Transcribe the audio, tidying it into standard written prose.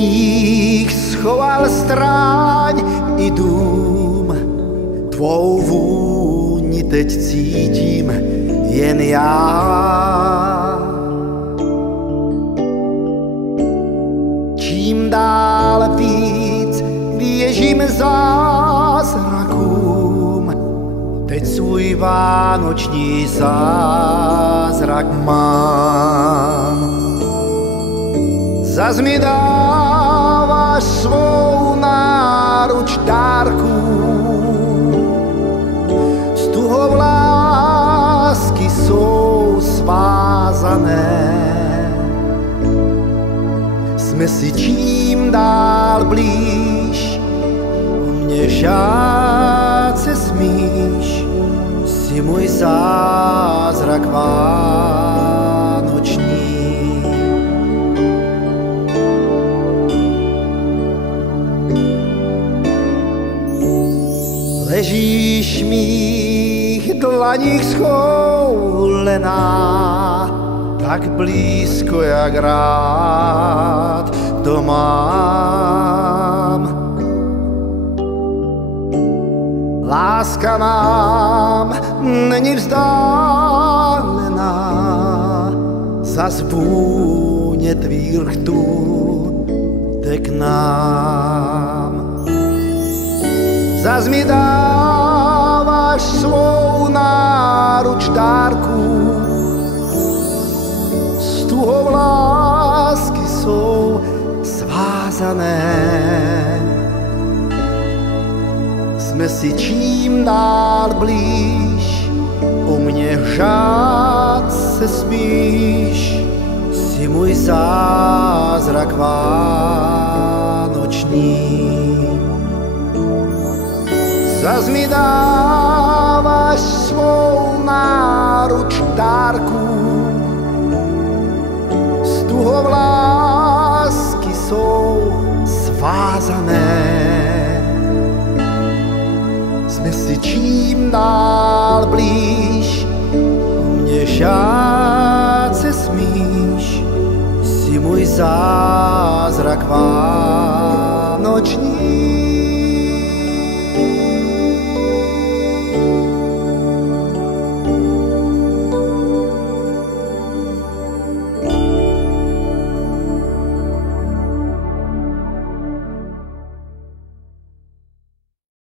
sníh schoval stráň i dům, tvou vůni teď cítím jen já. Čím dál víc věřím zázrakům, teď svůj vánoční zázrak mám. Zas mi dáváš svou náruč dárků, s tuhou lásky jsou svázané. Jsme si čím dál blíž, o mě žát se smíš, si můj zázrak vánoční. Ležíš v mých dlaních schoulená, tak blízko, jak rád to mám. Láska nám není vzdálená, zas vůně tvých rtů jde k nám. Zas mi dáváš svou náruč dárků, s tuhou lásky jsou svázané. Jsme si čím dál blíž, o mě žát se smíš, si můj zázrak vánoční. Zas mi dáváš svou náruč dárků, s tuhou lásky jsou svázané. Jsme si čím dál blíž, o mě žát se smíš, si můj zázrak vánoční.